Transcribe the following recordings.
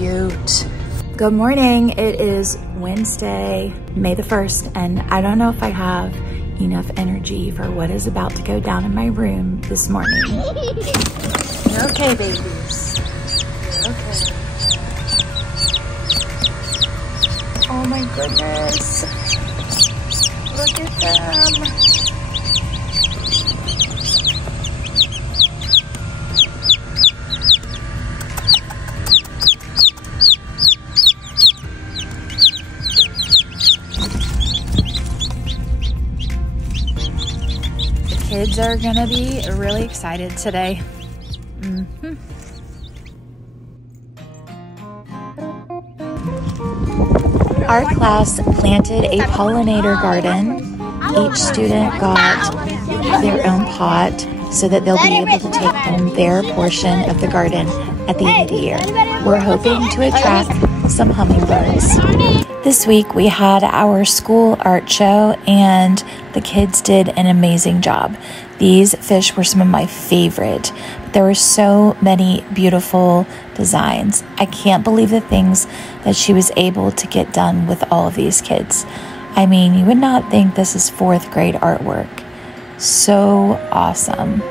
cute. Good morning. It is Wednesday, May the 1st, and I don't know if I have enough energy for what is about to go down in my room this morning. You're okay, babies. You're okay. Oh my goodness. Look at them. Kids are gonna be really excited today. Our class planted a pollinator garden. Each student got their own pot so that they'll be able to take home their portion of the garden at the end of the year. We're hoping to attract some hummingbirds. This week we had our school art show and the kids did an amazing job. These fish were some of my favorite. There were so many beautiful designs. I can't believe the things that she was able to get done with all of these kids. I mean, you would not think this is 4th grade artwork. So awesome.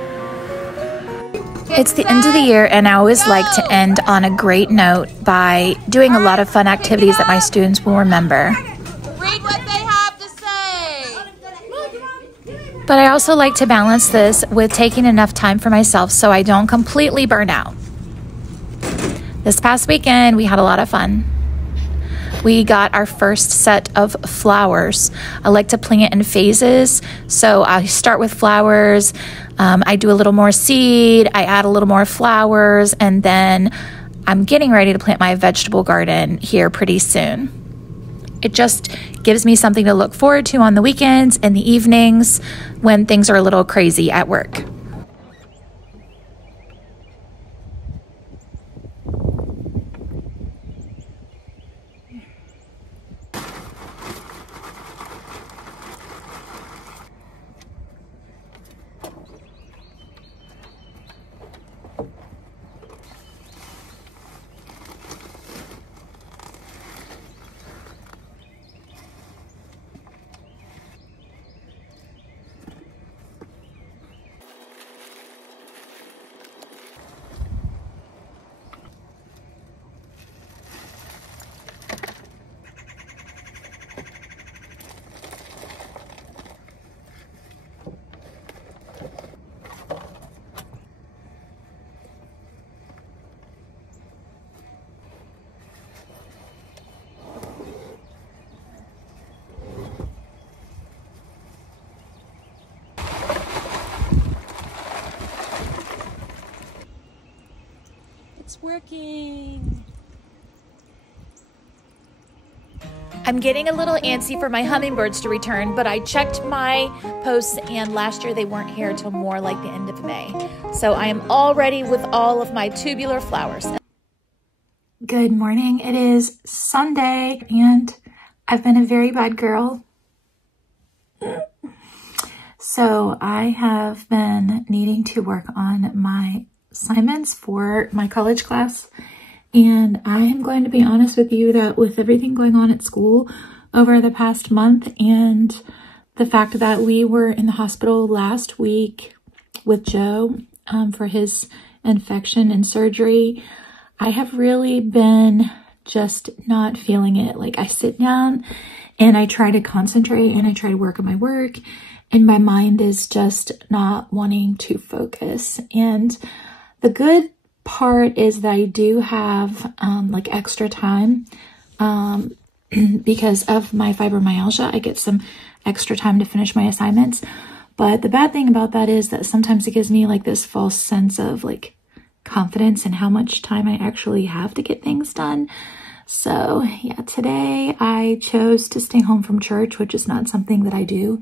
It's the end of the year, and I always like to end on a great note by doing a lot of fun activities that my students will remember. Read what they have to say. But I also like to balance this with taking enough time for myself so I don't completely burn out. This past weekend, we had a lot of fun. We got our first set of flowers. I like to plant in phases. So I start with flowers, I do a little more seed, I add a little more flowers, and then I'm getting ready to plant my vegetable garden here pretty soon. It just gives me something to look forward to on the weekends and the evenings when things are a little crazy at work. It's working. I'm getting a little antsy for my hummingbirds to return, but I checked my posts and last year they weren't here till more like the end of May. So I am all ready with all of my tubular flowers. Good morning. It is Sunday and I've been a very bad girl. So I have been needing to work on my assignments for my college class. And I am going to be honest with you that with everything going on at school over the past month and the fact that we were in the hospital last week with Joe for his infection and surgery, I have really been just not feeling it. Like I sit down and I try to concentrate and I try to work on my work and my mind is just not wanting to focus. And the good part is that I do have like extra time because of my fibromyalgia. I get some extra time to finish my assignments. But the bad thing about that is that sometimes it gives me like this false sense of like confidence in how much time I actually have to get things done. So yeah, today I chose to stay home from church, which is not something that I do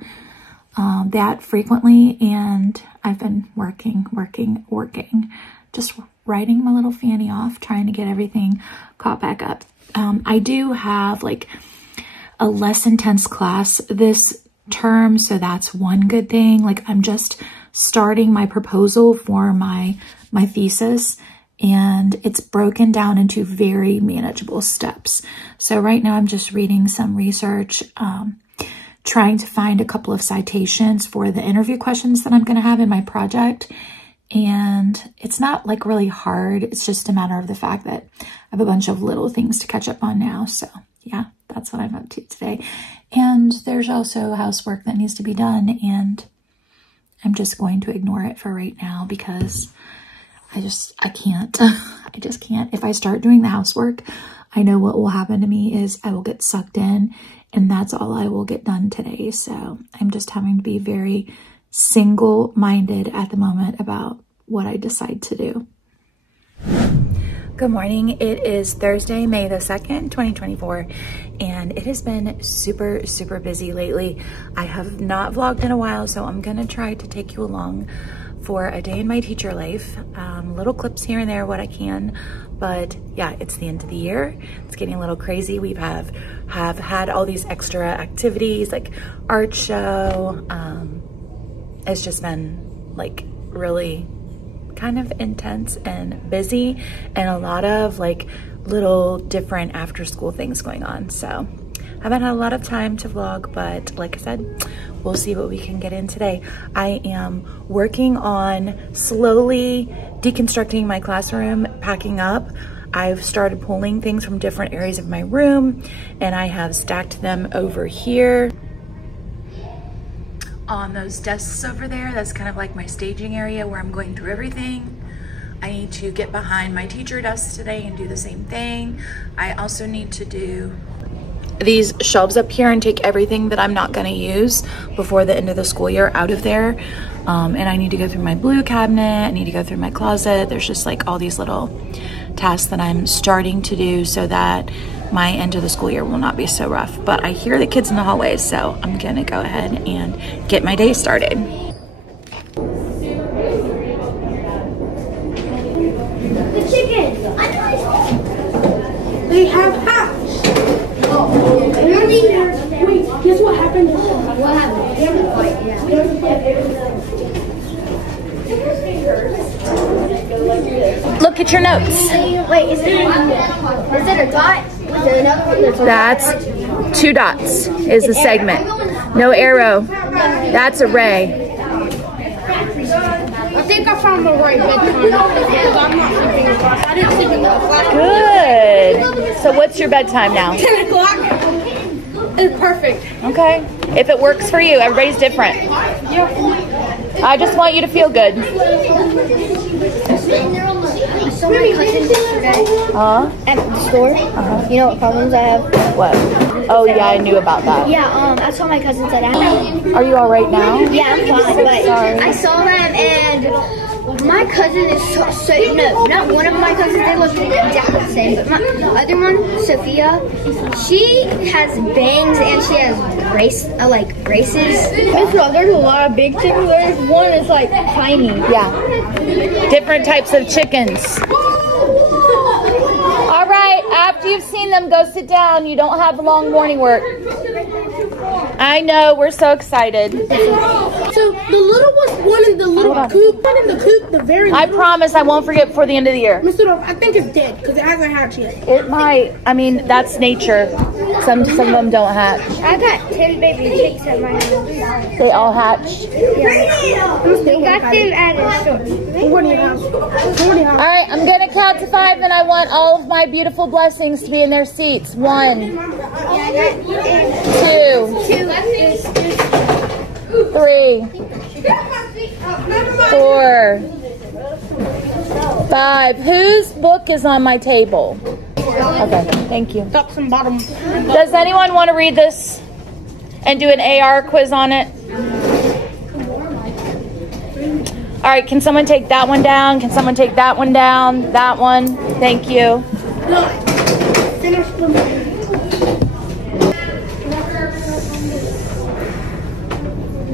that frequently. And I've been working, just writing my little fanny off, trying to get everything caught back up. I do have like a less intense class this term, so that's one good thing. Like I'm just starting my proposal for my thesis, and it's broken down into very manageable steps. So right now I'm just reading some research, trying to find a couple of citations for the interview questions that I'm going to have in my project. And it's not like really hard. It's just a matter of the fact that I have a bunch of little things to catch up on now. So yeah, that's what I'm up to today. And there's also housework that needs to be done, and I'm just going to ignore it for right now because I can't. I just can't. If I start doing the housework, I know what will happen to me is I will get sucked in, and that's all I will get done today. So I'm just having to be very single-minded at the moment about what I decide to do. Good morning. It is Thursday, May the 2nd, 2024, and it has been super, super busy lately. I have not vlogged in a while, so I'm gonna try to take you along for a day in my teacher life. Little clips here and there, what I can, but yeah, it's the end of the year. It's getting a little crazy. We have had all these extra activities like art show. It's just been like really kind of intense and busy, and a lot of like little different after school things going on. So I haven't had a lot of time to vlog, but like I said, we'll see what we can get in today. I am working on slowly deconstructing my classroom, packing up. I've started pulling things from different areas of my room, and I have stacked them over here on those desks over there. That's kind of like my staging area where I'm going through everything. I need to get behind my teacher desk today and do the same thing. I also need to do these shelves up here and take everything that I'm not gonna use before the end of the school year out of there. And I need to go through my blue cabinet. I need to go through my closet. There's just like all these little tasks that I'm starting to do so that my end of the school year will not be so rough. But I hear the kids in the hallways, so I'm gonna go ahead and get my day started. The chickens! They have hatched! Oh, really? Wait, guess what happened? What happened? They have a fight, yeah. Look at your notes. Wait, is it a dot? That's 2 dots is the segment. No arrow. That's a ray. I think I found the right bedtime. I'm not sleeping in class. I didn't sleep in class. Good. So what's your bedtime now? 10 o'clock. It's perfect. Okay. If it works for you, everybody's different. Yeah. I just want you to feel good. I saw my cousins yesterday at the store. You know what problems I have? What? Oh yeah, I knew about that. Yeah, I saw my cousins at Are you all right now? Yeah, I'm fine, but I saw them, and my cousin is no, not one of my cousins, they look exactly the same, but my other one, Sophia, she has bangs and she has braces. There's a lot of big chickens. There's one that's like tiny. Yeah. Different types of chickens. All right, after you've seen them, go sit down. You don't have long morning work. I know, we're so excited. So the little one in the little coop, one in the coop, the very I promise I won't forget before the end of the year. Mr. I think it's dead because it hasn't hatched yet. It might. I mean, that's nature. Some of them don't hatch. I got 10 baby chicks at my house. They all hatch. Yeah. We got them at a store. What do you have? All right, I'm going to count to 5, and I want all of my beautiful blessings to be in their seats. 1, 2, 3, 4, 5. Whose book is on my table? Okay, thank you. Top and bottom. Does anyone want to read this and do an AR quiz on it? All right, can someone take that one down? Can someone take that one down? That one? Thank you.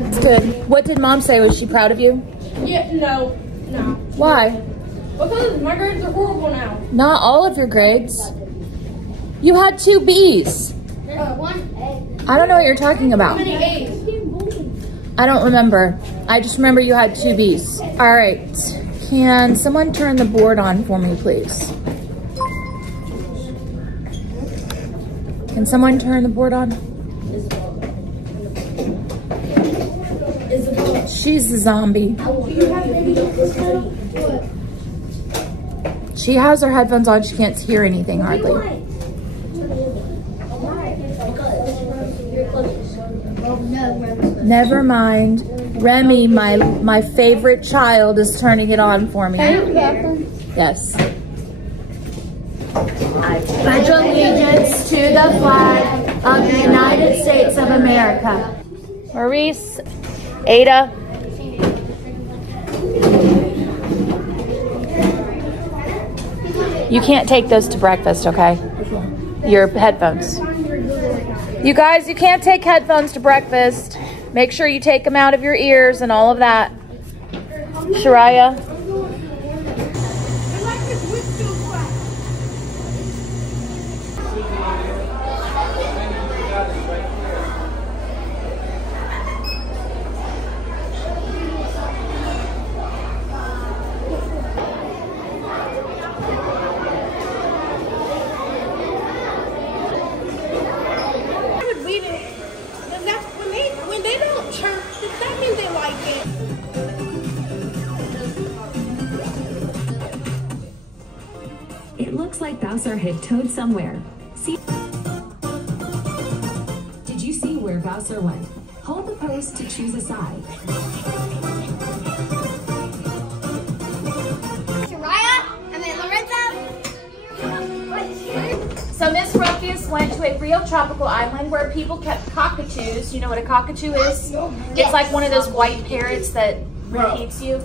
It's good. What did Mom say? Was she proud of you? Yeah, no. Why? Because my grades are horrible now. Not all of your grades. You had 2 B's. One A. I don't know what you're talking about. How many A's? I don't remember. I just remember you had 2 B's. All right. Can someone turn the board on for me, please? Can someone turn the board on? She's a zombie. She has her headphones on. She can't hear anything hardly. Never mind. Remy, my favorite child, is turning it on for me. Yes. I pledge allegiance to the flag of the United States of America. Maurice, Ada. You can't take those to breakfast, okay? Your headphones. You guys, you can't take headphones to breakfast. Make sure you take them out of your ears and all of that. Shariah. It looks like Bowser had towed somewhere. See? Did you see where Bowser went? Hold the post to choose a side. So Miss Rumphius went to a real tropical island where people kept cockatoos. You know what a cockatoo is? Yes. It's like one of those white parrots that repeats you.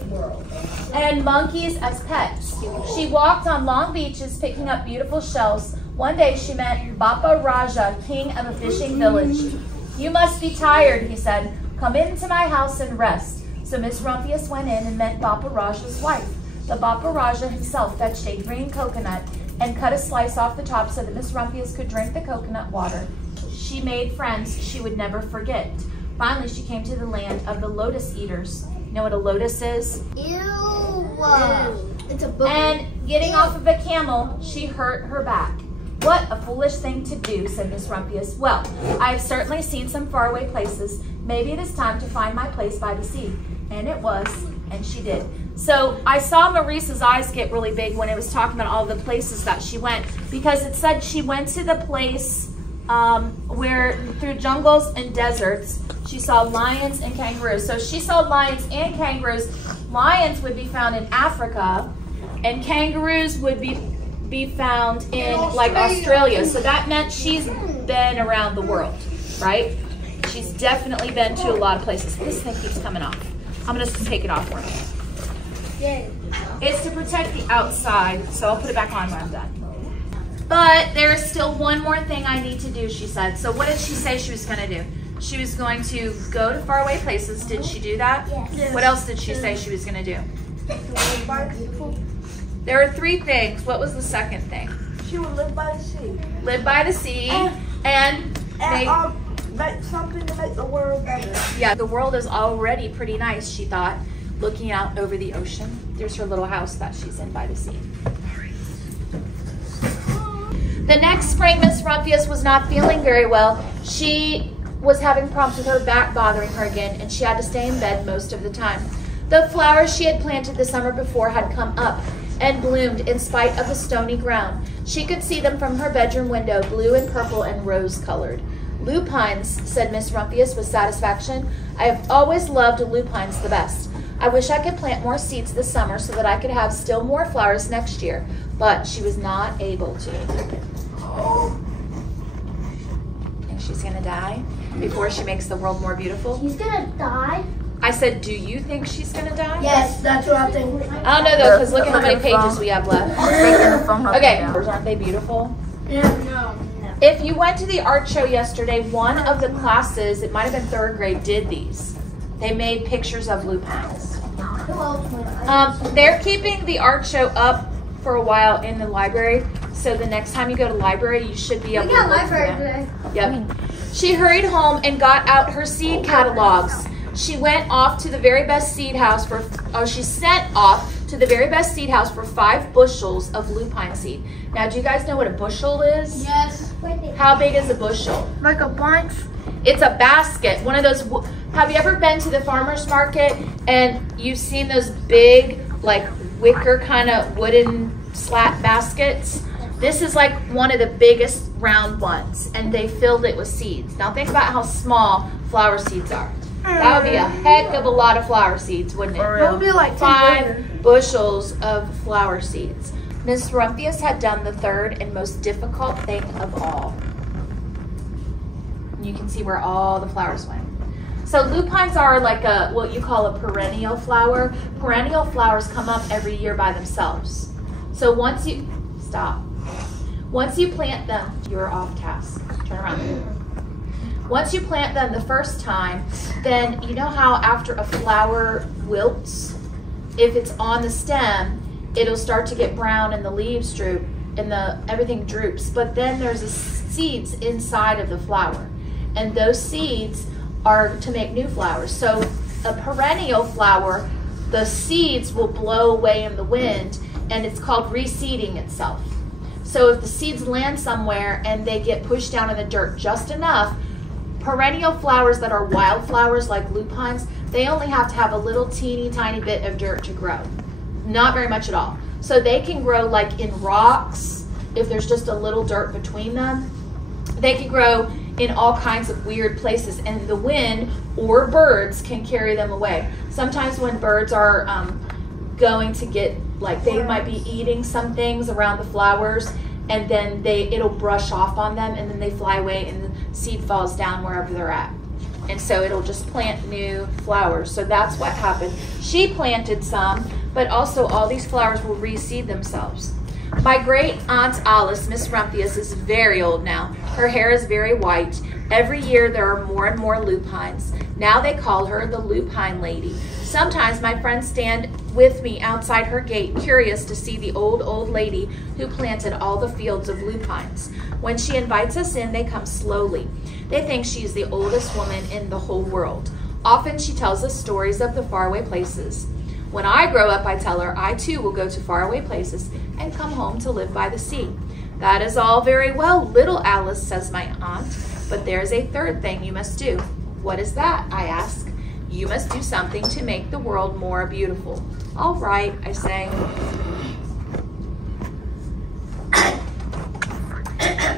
And monkeys as pets. She walked on long beaches picking up beautiful shells. One day she met Bappa Raja, king of a fishing village. "You must be tired," he said. "Come into my house and rest." So Miss Rumphius went in and met Bappa Raja's wife. The Bappa Raja himself fetched a green coconut and cut a slice off the top so that Miss Rumphius could drink the coconut water. She made friends she would never forget. Finally, she came to the land of the lotus eaters. You know what a lotus is? Ew. It's a book. And getting off of a camel, she hurt her back. "What a foolish thing to do," said Miss Rumphius. "Well, I have certainly seen some faraway places. Maybe it is time to find my place by the sea." And it was, and she did. So I saw Maurice's eyes get really big when it was talking about all the places that she went, because it said she went to the place where through jungles and deserts, she saw lions and kangaroos. So she saw lions and kangaroos. Lions would be found in Africa, and kangaroos would be found in like Australia. So that meant she's been around the world, right? She's definitely been to a lot of places. This thing keeps coming off. I'm gonna take it off for me. It's to protect the outside, so I'll put it back on when I'm done. But there is still one more thing I need to do, she said. So what did she say she was gonna do? She was going to go to faraway places. Did she do that? Yes. What else did she say she was gonna do? There are 3 things. What was the second thing? She would live by the sea. Live by the sea and make something to make the world better. yeah, the world is already pretty nice, she thought, looking out over the ocean. There's her little house that she's in by the sea. The next spring, Miss Rumphius was not feeling very well. She was having problems with her back bothering her again, and she had to stay in bed most of the time. The flowers she had planted the summer before had come up and bloomed in spite of the stony ground. She could see them from her bedroom window, blue and purple and rose-colored. "Lupines," said Miss Rumphius with satisfaction. "I have always loved lupines the best. I wish I could plant more seeds this summer so that I could have still more flowers next year." But she was not able to. Think she's gonna die before she makes the world more beautiful? He's gonna die? I said, do you think she's gonna die? Yes, that's what I think. I don't know though, because look at how many pages we have left. Okay, aren't they beautiful? No. If you went to the art show yesterday, one of the classes, it might have been 3rd grade, did these. They made pictures of lupines. They're keeping the art show up for a while in the library, so the next time you go to the library, you should be able to look for them. Yep. She hurried home and got out her seed catalogs. She went off to the very best seed house she sent off to the very best seed house for 5 bushels of lupine seed. Now, do you guys know what a bushel is? Yes. How big is a bushel? Like a bunch. It's a basket. One of those. Have you ever been to the farmer's market and you've seen those big, like wicker kind of wooden slat baskets? This is like one of the biggest round ones, and they filled it with seeds. Now think about how small flower seeds are. That would be a heck of a lot of flower seeds, wouldn't it? That would be like 5 bushels of flower seeds. Miss Rumphius had done the third and most difficult thing of all. You can see where all the flowers went. So lupines are like what you call a perennial flower. Perennial flowers come up every year by themselves. So once you plant them, you're off task. Turn around. Once you plant them the first time, then you know how after a flower wilts, if it's on the stem, it'll start to get brown and the leaves droop and everything droops. But then there's seeds inside of the flower, and those seeds are to make new flowers. So a perennial flower, the seeds will blow away in the wind, and it's called reseeding itself. So if the seeds land somewhere and they get pushed down in the dirt just enough, perennial flowers that are wildflowers like lupines, they only have to have a little teeny tiny bit of dirt to grow. Not very much at all. So they can grow like in rocks, if there's just a little dirt between them. They can grow in all kinds of weird places, and the wind or birds can carry them away. Sometimes when birds are going to get, like they might be eating some things around the flowers, and then it'll brush off on them, and then they fly away and the seed falls down wherever they're at. And so it'll just plant new flowers. So that's what happened. She planted some, but also all these flowers will reseed themselves. My great aunt Alice, Miss Rumphius, is very old now. Her hair is very white. Every year there are more and more lupines. Now they call her the lupine lady. Sometimes my friends stand with me outside her gate, curious to see the old lady who planted all the fields of lupines. When she invites us in, they come slowly. They think she's the oldest woman in the whole world. Often she tells us stories of the faraway places. When I grow up, I tell her, I too will go to faraway places and come home to live by the sea. That is all very well, little Alice, says my aunt, but there's a third thing you must do. What is that? I ask. You must do something to make the world more beautiful. All right, I say.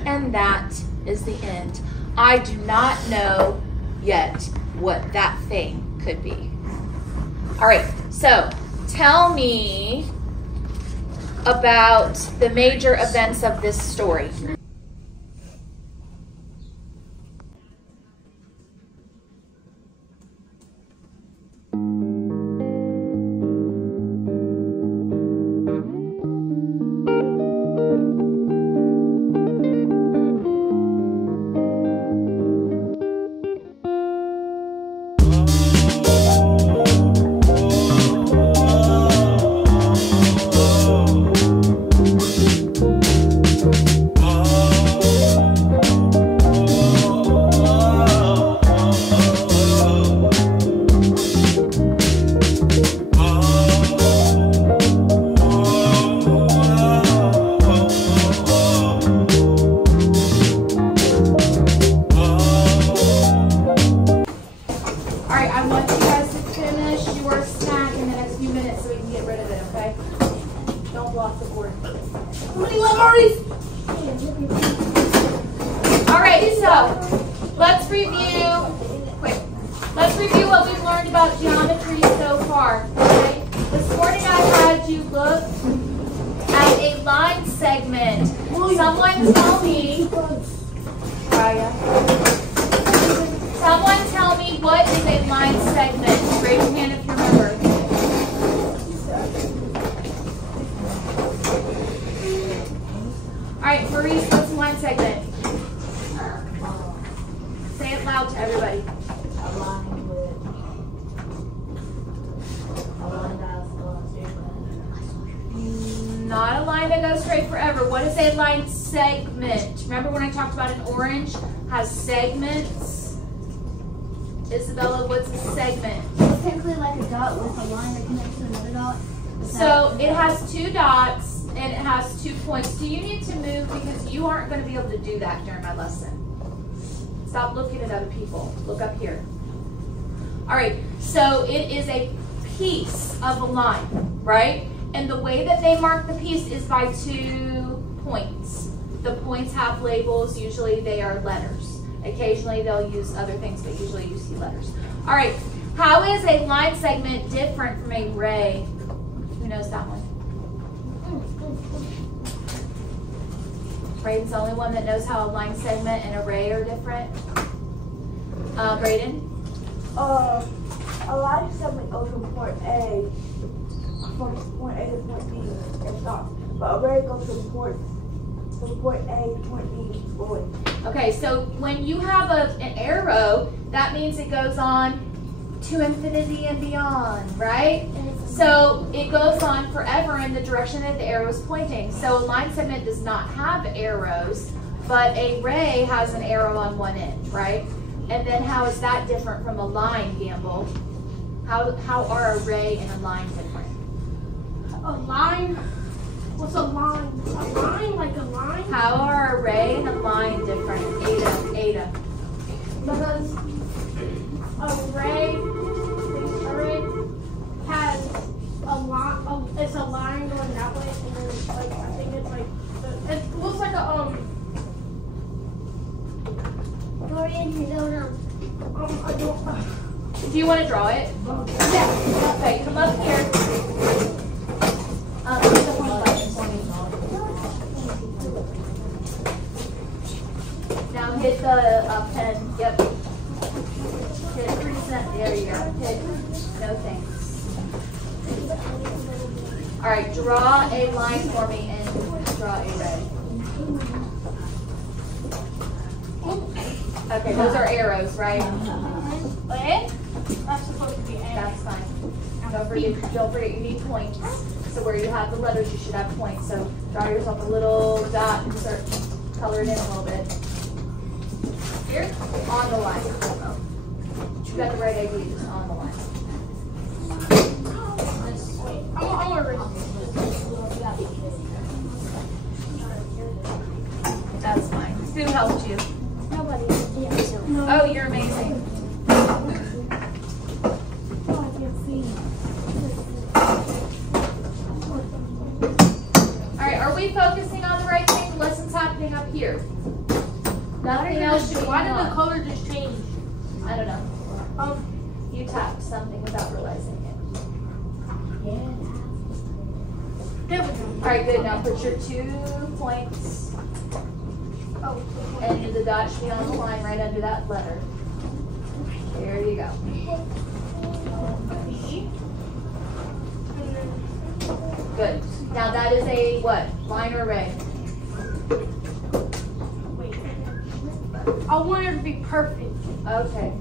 And that is the end. I do not know yet what that thing could be. All right, so tell me about the major events of this story. Not a line that goes straight forever. What is a line segment? Remember when I talked about an orange has segments? Isabella, what's a segment? It's technically like a dot with a line that connects to another dot. So it has 2 dots and it has 2 points. Do you need to move because you aren't going to be able to do that during my lesson? Stop looking at other people. Look up here. All right, so it is a piece of a line, right? And the way that they mark the piece is by 2 points. The points have labels. Usually they are letters. Occasionally they'll use other things, but usually you see letters. All right, how is a line segment different from a ray? Who knows that one? Braden's the only one that knows how a line segment and a ray are different. Braden? A line segment goes from point A, from point A to point B and stops. But a ray goes from point A to point B forward. Okay, so when you have an arrow, that means it goes on to infinity and beyond, right? So it goes on forever in the direction that the arrow is pointing. So a line segment does not have arrows, but a ray has an arrow on one end, right? And then how is that different from a line, Gamble? How are a ray and a line different? A line? What's a line? A line like a line? How are a ray and a line different? Ada. Because a ray has a line. It's a line going that way, and then like I think it's like it looks like a I don't. Do you want to draw it? Yeah. Okay, come up here. Now hit the pen. Yep. Hit present. There you go. Hit. No thanks. All right, draw a line for me and draw a ray. Okay, those are arrows, right? That's supposed to be A. That's fine. Don't forget you need points. So where you have the letters, you should have points. So draw yourself a little dot and start color it in a little bit. Here, on the line. You got the right idea, just on the line. That's fine. Who helped you? Nobody. Oh, you're amazing. Alright, are we focusing on the right thing? The lesson's happening up here. Nothing else should be Why did the on. color just change? I don't know. You tapped something without realizing it. There we go. Alright, good. Now put your 2 points. And the dot should be on the line right under that letter. There you go. Good. Now that is a what? Line or ray? Wait. I want it to be perfect. Okay.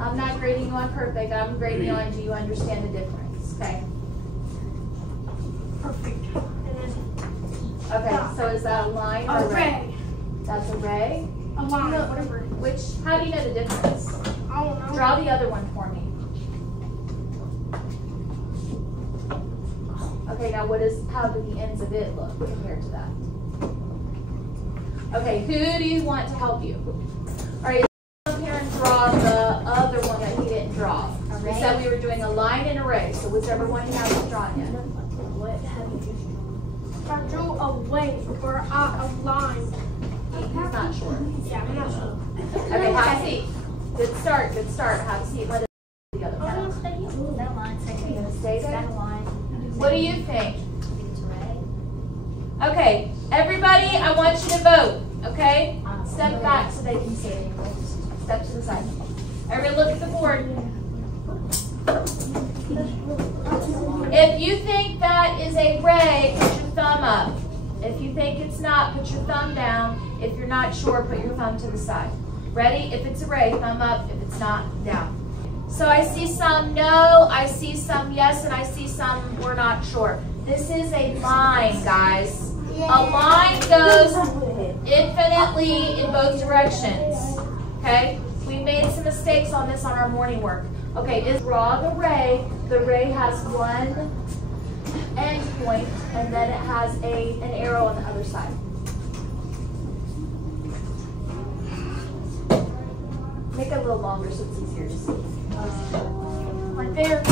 I'm not grading you on perfect. I'm grading you on do you understand the difference? Okay. Perfect. Okay, so is that a line or a ray? Ray. That's a ray? A line, whatever. How do you know the difference? I don't know. Draw the other one for me. Okay, now how do the ends of it look compared to that? Okay, who do you want to help you? All right, come here and draw the other one that he didn't draw. We said we were doing a line and a ray, so whichever one you haven't drawn yet. What have you just drawn? I drew a wave or a line. He's not sure. Yeah, I'm not sure. Okay, have a seat. Good start, good start. Have a seat. What is the other one? That line. You're going to stay there? line. What do you think? Okay, everybody, I want you to vote, okay? Step back so they can see it. Step to the side. Everybody look at the board. If you think that is a ray, put your thumb up. If you think it's not, put your thumb down. If you're not sure, put your thumb to the side. Ready? If it's a ray, thumb up. If it's not, down. So I see some no, I see some yes, and I see some we're not sure. This is a line, guys. A line goes infinitely in both directions. Okay? We made some mistakes on this on our morning work. Okay, is draw the ray. The ray has one end point, and then it has an arrow on the other side. Make it a little longer so it's easier to see. Right there.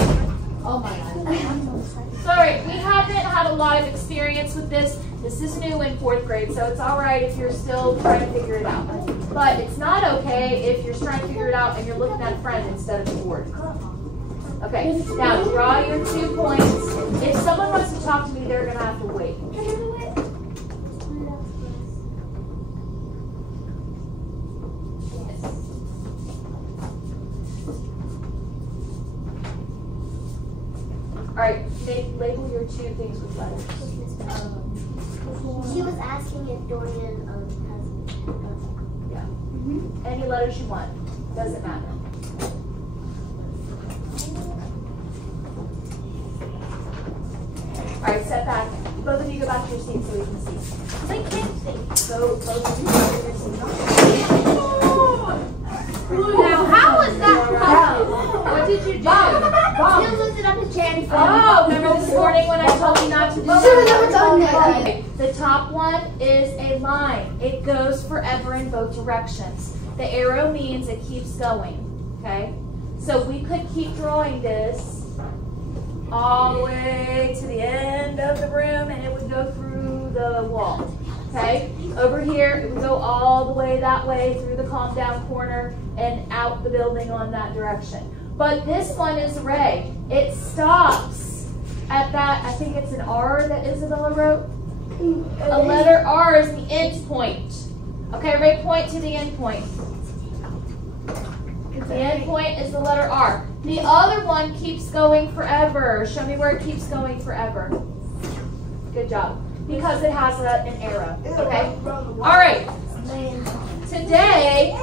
Oh my God. Sorry, we haven't had a lot of experience with this. This is new in 4th grade, so it's all right if you're still trying to figure it out. But it's not okay if you're trying to figure it out and you're looking at a friend instead of the board. Okay, now draw your 2 points. If someone wants to talk to me, they're going to have to wait. All right, label your 2 things with letters. She was asking if Dorian has. Yeah. Any letters you want. Doesn't matter. All right, step back. Both of you go back to your seats so we can see. I can't see. So both of you go back to your seats. Now, how was that? What did you do? He lifted up his chair. Oh, remember this morning when I told you not to do that? The top one is a line. It goes forever in both directions. The arrow means it keeps going, okay? So we could keep drawing this all the way to the end of the room and it would go through the wall, okay? Over here, it would go all the way that way through the calm down corner and out the building on that direction. But this one is a ray. It stops at that, I think it's an R that Isabella wrote. A letter R is the end point. Okay, everybody point to the end point. The end point is the letter R. The other one keeps going forever. Show me where it keeps going forever. Good job. Because it has an arrow. Okay? All right. Today,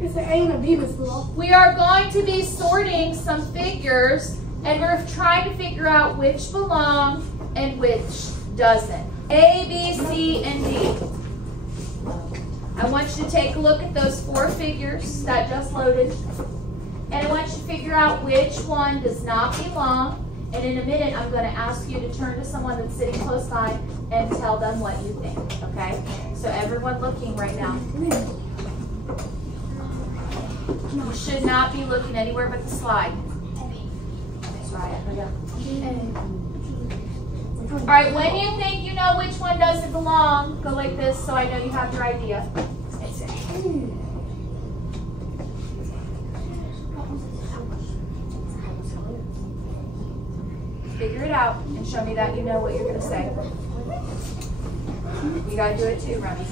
It's an A and a B, Miss Law. we are going to be sorting some figures, and we're trying to figure out which belong and which doesn't. A, B, C, and D. I want you to take a look at those 4 figures that just loaded, and I want you to figure out which one does not belong. And in a minute, I'm going to ask you to turn to someone that's sitting close by and tell them what you think, okay? So everyone looking right now. You should not be looking anywhere but the slide. All right, when you think you know which one doesn't belong, go like this so I know you have your idea. Figure it out and show me that you know what you're going to say. You got to do it too, Remy.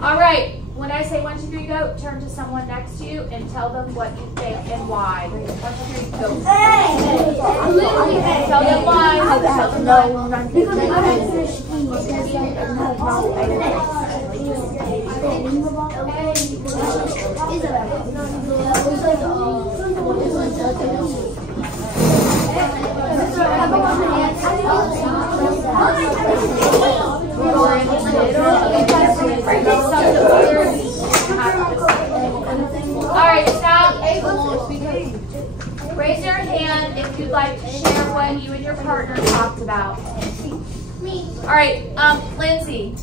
All right, when I say 1, 2, 3, go, turn to someone next to you and tell them what you think and why. 1, 2, 3, go. Tell them why. Tell them Alright, stop. Raise your hand if you'd like to share what you and your partner talked about. Alright, Lindsay.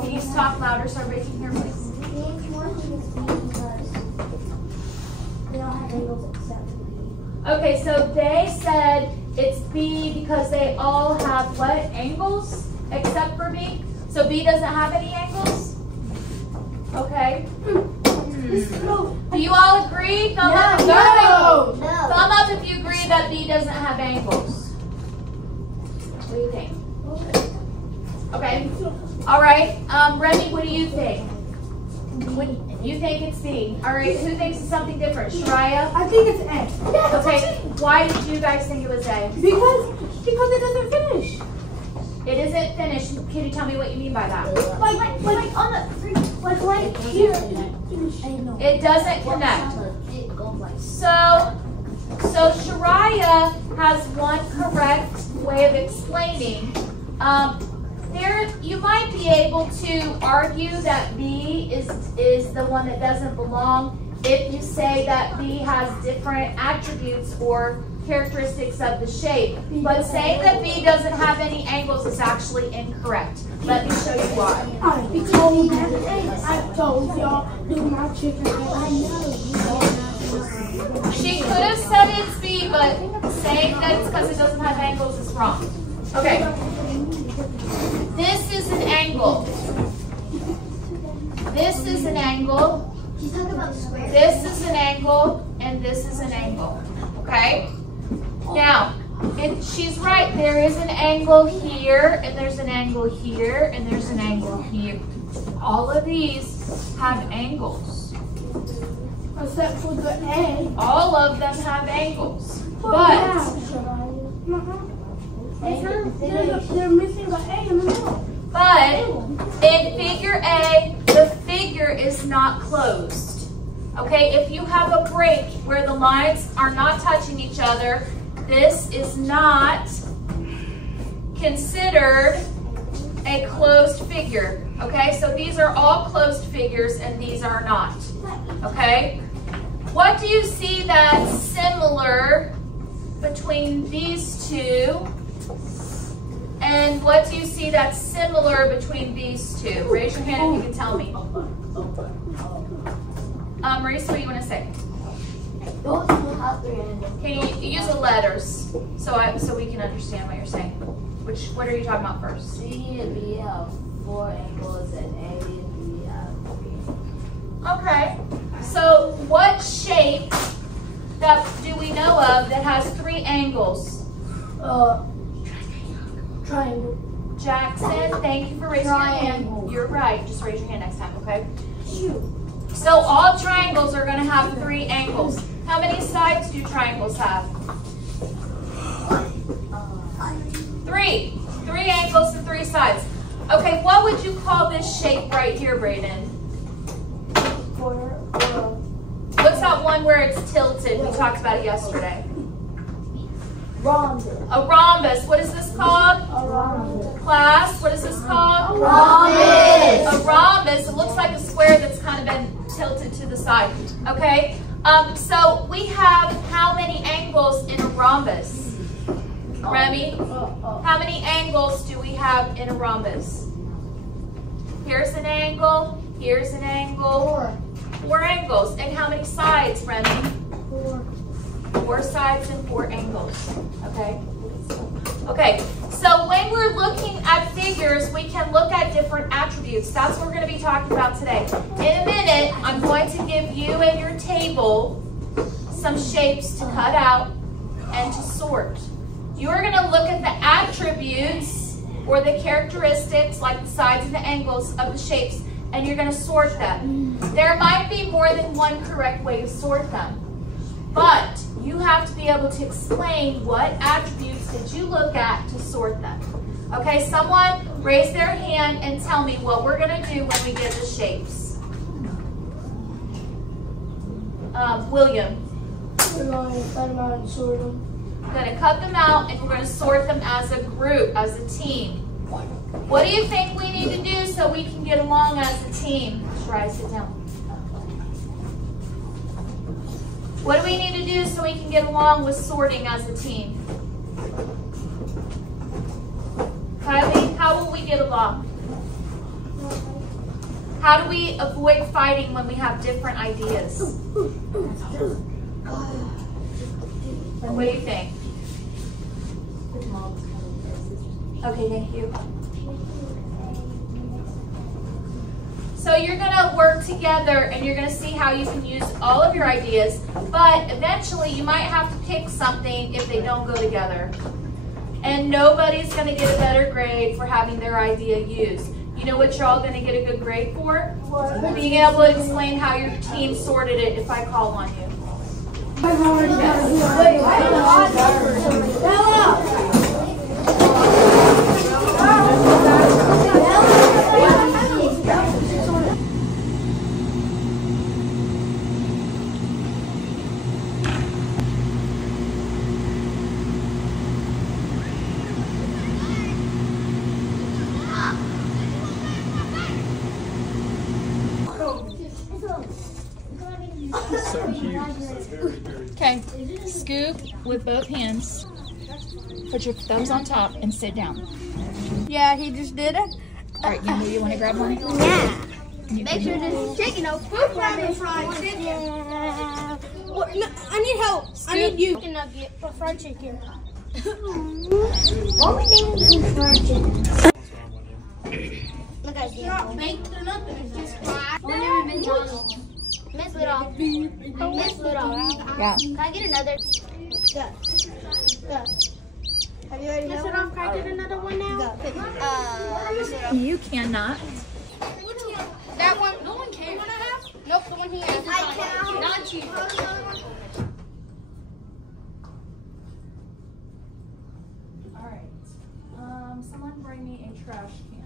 Can you talk louder so everybody can hear, please? Okay, so they said it's B because they all have what? Angles? Except for B? So B doesn't have any angles? Okay. Do you all agree? Thumb up. No. Thumb up if you agree that B doesn't have angles. What do you think? Okay. All right. Remy, what do you think? You think it's B. All right. Who thinks it's something different? Shariah? I think it's A. Okay. Why did you guys think it was A? Because it doesn't finish. It isn't finished. Can you tell me what you mean by that? Like on the right here. It doesn't connect. So So Shariah has one correct way of explaining. You might be able to argue that B is the one that doesn't belong if you say that B has different attributes or characteristics of the shape. But saying that B doesn't have any angles is actually incorrect. Let me show you why. I told y'all, do my chicken. She could have said it's B, but saying that it's because it doesn't have angles is wrong. Okay. This is an angle. This is an angle. She's talking about square. This is an angle, and this is an angle. Okay? Now, she's right. There is an angle here, and there's an angle here, and there's an angle here. All of these have angles. Except for the A. All of them have angles. But They're missing the A in the middle. But in figure A, the figure is not closed. Okay, if you have a break where the lines are not touching each other, this is not considered a closed figure. Okay, so these are all closed figures and these are not. Okay, what do you see that's similar between these two? And what do you see that's similar between these two? Raise your hand if you can tell me. Marisa, what do you want to say? Both will have 3 angles. Can you use the letters so we can understand what you're saying? What are you talking about first? C and B have 4 angles and A and B have 3. Okay. So what shape that do we know of that has 3 angles? Triangle. Jackson, thank you for raising your hand. You're right. Just raise your hand next time, okay? So all triangles are going to have 3 angles. How many sides do triangles have? 3. 3 angles and 3 sides. Okay, what would you call this shape right here, Brayden? What's that one where it's tilted? We talked about it yesterday. Rhombus. A rhombus. What is this called? A rhombus. Class, what is this called? Rhombus. A rhombus. It looks like a square that's kind of been tilted to the side. Okay? So we have how many angles in a rhombus? Remy? How many angles do we have in a rhombus? Here's an angle. Here's an angle. 4 angles. And how many sides, Remy? 4 sides and 4 angles. Okay? Okay, so when we're looking at figures, we can look at different attributes. That's what we're going to be talking about today. In a minute, I'm going to give you and your table some shapes to cut out and to sort. You're going to look at the attributes or the characteristics, like the sides and the angles of the shapes, and you're going to sort them. There might be more than one correct way to sort them, but you have to be able to explain what attributes did you look at to sort them. Okay, someone raise their hand and tell me what we're going to do when we get the shapes. William. We're going to cut them out and sort them. We're going to cut them out and we're going to sort them as a group, as a team. What do you think we need to do so we can get along as a team? Try sit down. What do we need to do so we can get along with sorting as a team? Kylie, how will we get along? How do we avoid fighting when we have different ideas? What do you think? Okay, thank you. So you're going to work together and you're going to see how you can use all of your ideas, but eventually you might have to pick something if they don't go together. And nobody's going to get a better grade for having their idea used. You know what you're all going to get a good grade for? Being able to explain how your team sorted it if I call on you. scoop with both hands. Put your thumbs on top and sit down. Yeah, he just did it. All right, Yambo, you want to grab one? Yeah. Make sure this chicken don't poop on me. Yeah. No, I need help. I need you. Chicken nugget for fried chicken. What we name fried chicken? Look at It's not baked or nothing. It's just fried. Miss Little. Miss Little. Yeah. Can I get another? Yeah. Have you already Miss Little, can I get another one now? Miss Little. You cannot. That one. No one can. What I have? Nope, the one he has. I can. Not you. All right. Someone bring me a trash can.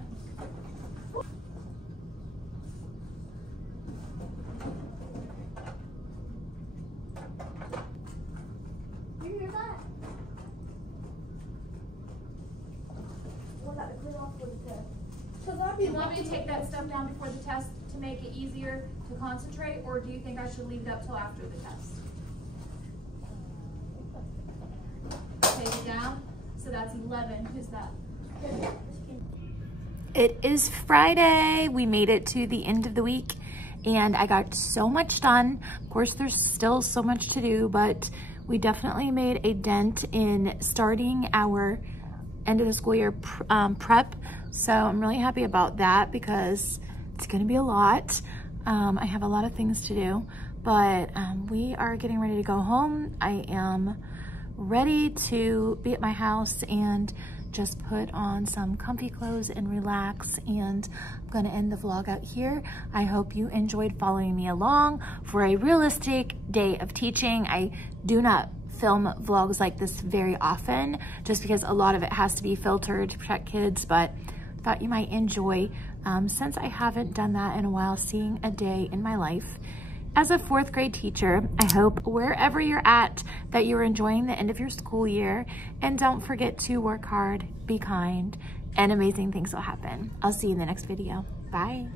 Do you want me to take that stuff down before the test to make it easier to concentrate, or do you think I should leave it up till after the test? Take it down. So that's 11. Who's that? It is Friday. We made it to the end of the week and I got so much done. Of course, there's still so much to do, but we definitely made a dent in starting our end of the school year prep. So I'm really happy about that because it's gonna be a lot. I have a lot of things to do, but we are getting ready to go home. I am ready to be at my house and just put on some comfy clothes and relax, and I'm gonna end the vlog out here. I hope you enjoyed following me along for a realistic day of teaching. I do not film vlogs like this very often just because a lot of it has to be filtered to protect kids, but thought you might enjoy, since I haven't done that in a while, seeing a day in my life as a 4th grade teacher. I hope wherever you're at that you're enjoying the end of your school year, and don't forget to work hard, be kind, and amazing things will happen. I'll see you in the next video. Bye.